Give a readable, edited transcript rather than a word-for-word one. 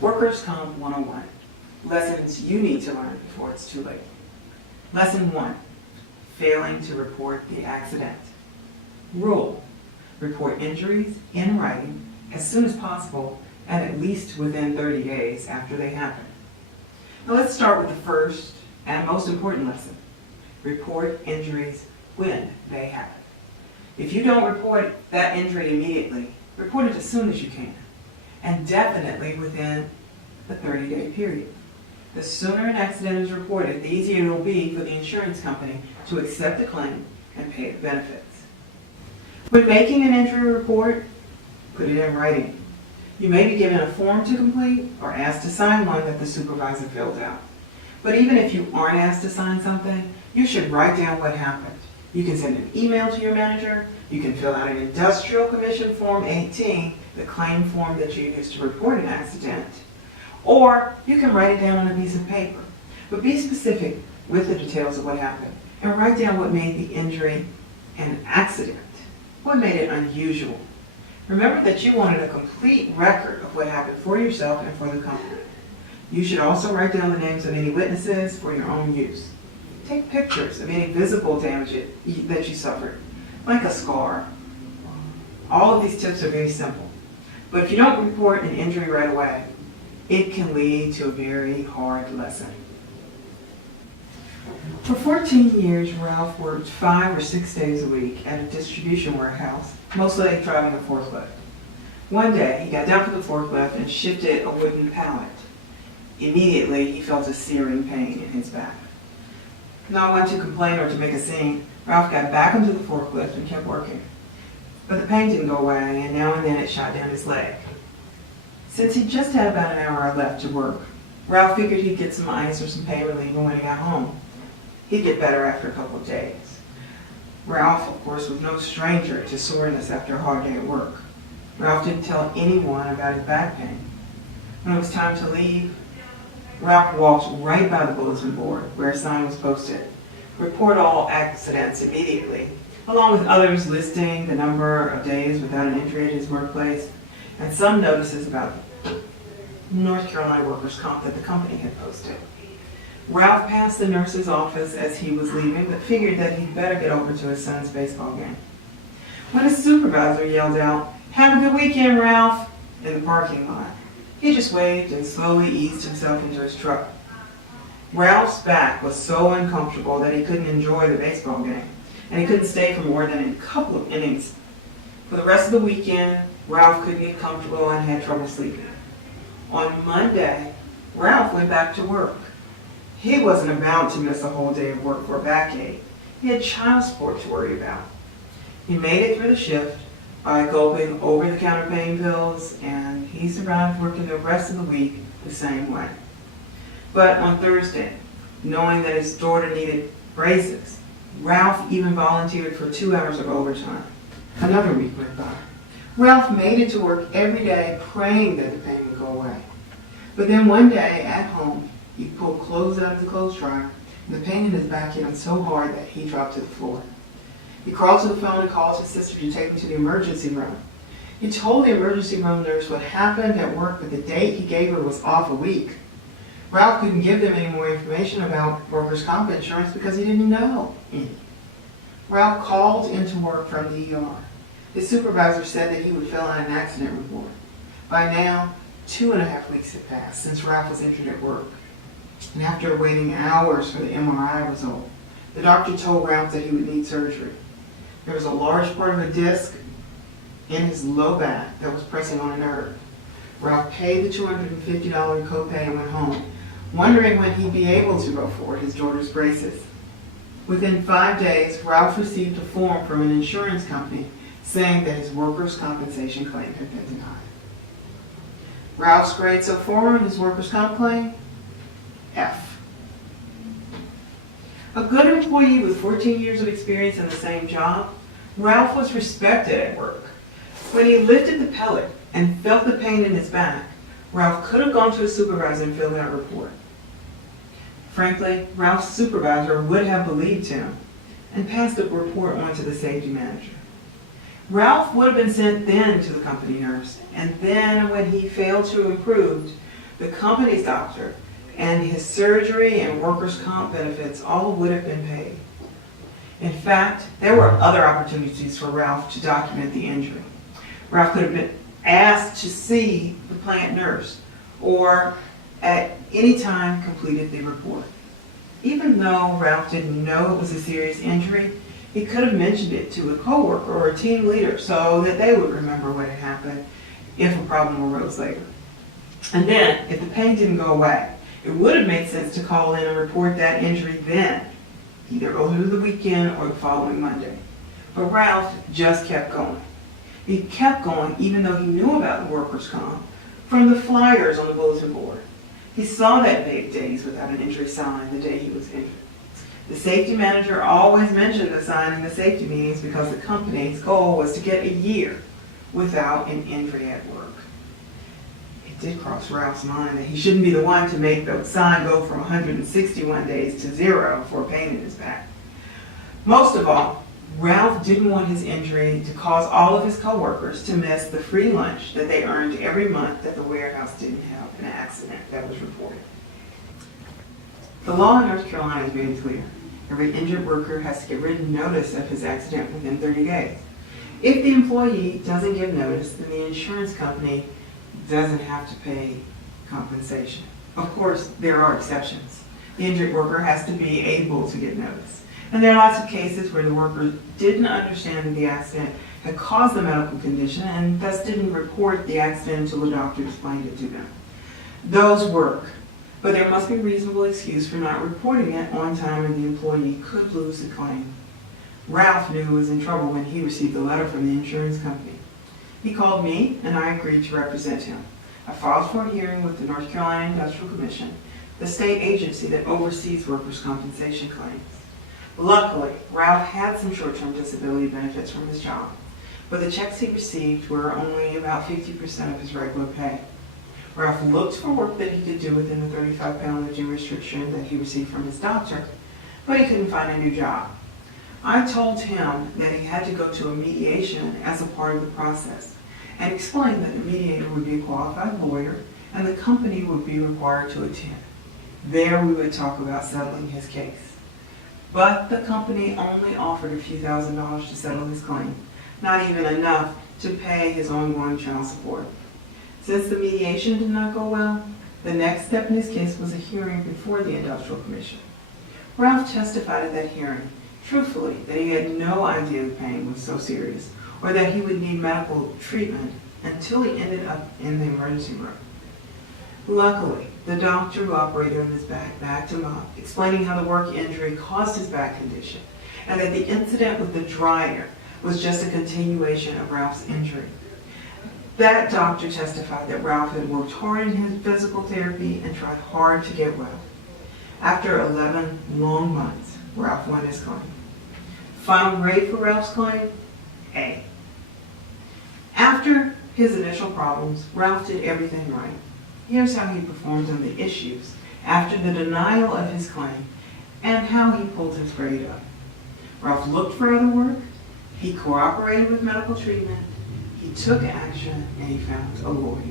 Workers' Comp 101. Lessons you need to learn before it's too late. Lesson 1. Failing to report the accident. Rule. Report injuries in writing as soon as possible and at least within 30 days after they happen. Now let's start with the first and most important lesson. Report injuries when they happen. If you don't report that injury immediately, report it as soon as you can, and definitely within the 30-day period. The sooner an accident is reported, the easier it will be for the insurance company to accept the claim and pay the benefits. When making an injury report, put it in writing. You may be given a form to complete or asked to sign one that the supervisor filled out. But even if you aren't asked to sign something, you should write down what happened. You can send an email to your manager, you can fill out an Industrial Commission Form 18, the claim form that you use to report an accident, or you can write it down on a piece of paper. But be specific with the details of what happened and write down what made the injury an accident, what made it unusual. Remember that you wanted a complete record of what happened for yourself and for the company. You should also write down the names of any witnesses for your own use. Take pictures of any visible damage that you suffered, like a scar. All of these tips are very simple. But if you don't report an injury right away, it can lead to a very hard lesson. For 14 years, Ralph worked 5 or 6 days a week at a distribution warehouse, mostly driving a forklift. One day, he got down from the forklift and shifted a wooden pallet. Immediately, he felt a searing pain in his back. Not one to complain or to make a scene, Ralph got back into the forklift and kept working. But the pain didn't go away, and now and then it shot down his leg. Since he just had about an hour left to work, Ralph figured he'd get some ice or some pain reliever when he got home. He'd get better after a couple of days. Ralph, of course, was no stranger to soreness after a hard day at work. Ralph didn't tell anyone about his back pain. When it was time to leave, Ralph walked right by the bulletin board where a sign was posted. Report all accidents immediately, along with others listing the number of days without an injury at his workplace, and some notices about North Carolina workers' comp that the company had posted. Ralph passed the nurse's office as he was leaving, but figured that he'd better get over to his son's baseball game. When his supervisor yelled out, "Have a good weekend, Ralph," in the parking lot, he just waved and slowly eased himself into his truck. Ralph's back was so uncomfortable that he couldn't enjoy the baseball game, and he couldn't stay for more than a couple of innings. For the rest of the weekend, Ralph couldn't get comfortable and had trouble sleeping. On Monday, Ralph went back to work. He wasn't about to miss a whole day of work for a backache. He had child support to worry about. He made it through the shift by gulping over-the-counter pain pills, and he survived working the rest of the week the same way. But on Thursday, knowing that his daughter needed braces, Ralph even volunteered for 2 hours of overtime. Another week went by. Ralph made it to work every day praying that the pain would go away. But then one day at home, he pulled clothes out of the clothes dryer, and the pain in his back hit him so hard that he dropped to the floor. He crawled to the phone and called his sister to take him to the emergency room. He told the emergency room nurse what happened at work, but the date he gave her was off a week. Ralph couldn't give them any more information about workers' comp insurance because he didn't know any. Ralph called into work from the ER. His supervisor said that he would fill out an accident report. By now, 2.5 weeks had passed since Ralph was injured at work. And after waiting hours for the MRI result, the doctor told Ralph that he would need surgery. There was a large part of a disc in his low back that was pressing on a nerve. Ralph paid the $250 copay and went home, wondering when he'd be able to afford his daughter's braces. Within 5 days, Ralph received a form from an insurance company saying that his workers' compensation claim had been denied. Ralph's grade so far on his workers' comp claim? F. A good employee with 14 years of experience in the same job, Ralph was respected at work. When he lifted the pellet and felt the pain in his back, Ralph could have gone to his supervisor and filled out a report. Frankly, Ralph's supervisor would have believed him and passed the report on to the safety manager. Ralph would have been sent then to the company nurse, and then when he failed to improve, the company's doctor, and his surgery and workers' comp benefits all would have been paid. In fact, there were other opportunities for Ralph to document the injury. Ralph could have been asked to see the plant nurse or at any time completed the report. Even though Ralph didn't know it was a serious injury, he could have mentioned it to a coworker or a team leader so that they would remember what had happened if a problem arose later. And then, if the pain didn't go away, it would have made sense to call in and report that injury then, either over the weekend or the following Monday. But Ralph just kept going. He kept going even though he knew about the workers' comp from the flyers on the bulletin board. He saw that vague days without an injury sign the day he was injured. The safety manager always mentioned the sign in the safety meetings because the company's goal was to get a year without an injury at work. It did cross Ralph's mind that he shouldn't be the one to make the sign go from 161 days to 0 for pain in his back. Most of all, Ralph didn't want his injury to cause all of his coworkers to miss the free lunch that they earned every month that the warehouse didn't have an accident that was reported. The law in North Carolina is very clear. Every injured worker has to get written notice of his accident within 30 days. If the employee doesn't give notice, then the insurance company doesn't have to pay compensation. Of course, there are exceptions. The injured worker has to be able to get notice. And there are lots of cases where the worker didn't understand that the accident had caused the medical condition and thus didn't report the accident until the doctor explained it to them. Those work, but there must be a reasonable excuse for not reporting it on time or the employee could lose the claim. Ralph knew he was in trouble when he received a letter from the insurance company. He called me and I agreed to represent him. I filed for a hearing with the North Carolina Industrial Commission, the state agency that oversees workers' compensation claims. Luckily, Ralph had some short-term disability benefits from his job, but the checks he received were only about 50% of his regular pay. Ralph looked for work that he could do within the 35-pound lifting restriction that he received from his doctor, but he couldn't find a new job. I told him that he had to go to a mediation as a part of the process and explained that the mediator would be a qualified lawyer and the company would be required to attend. There we would talk about settling his case. But the company only offered a few $1,000s to settle his claim, not even enough to pay his ongoing child support. Since the mediation did not go well, the next step in his case was a hearing before the Industrial Commission. Ralph testified at that hearing, truthfully, that he had no idea the pain was so serious or that he would need medical treatment until he ended up in the emergency room. Luckily, the doctor who operated on his back backed him up, explaining how the work injury caused his back condition and that the incident with the dryer was just a continuation of Ralph's injury. That doctor testified that Ralph had worked hard in his physical therapy and tried hard to get well. After 11 long months, Ralph won his claim. Final grade for Ralph's claim? A. After his initial problems, Ralph did everything right. Here's how he performed on the issues after the denial of his claim and how he pulled his grade up. Ralph looked for other work, he cooperated with medical treatment, he took action, and he found a lawyer.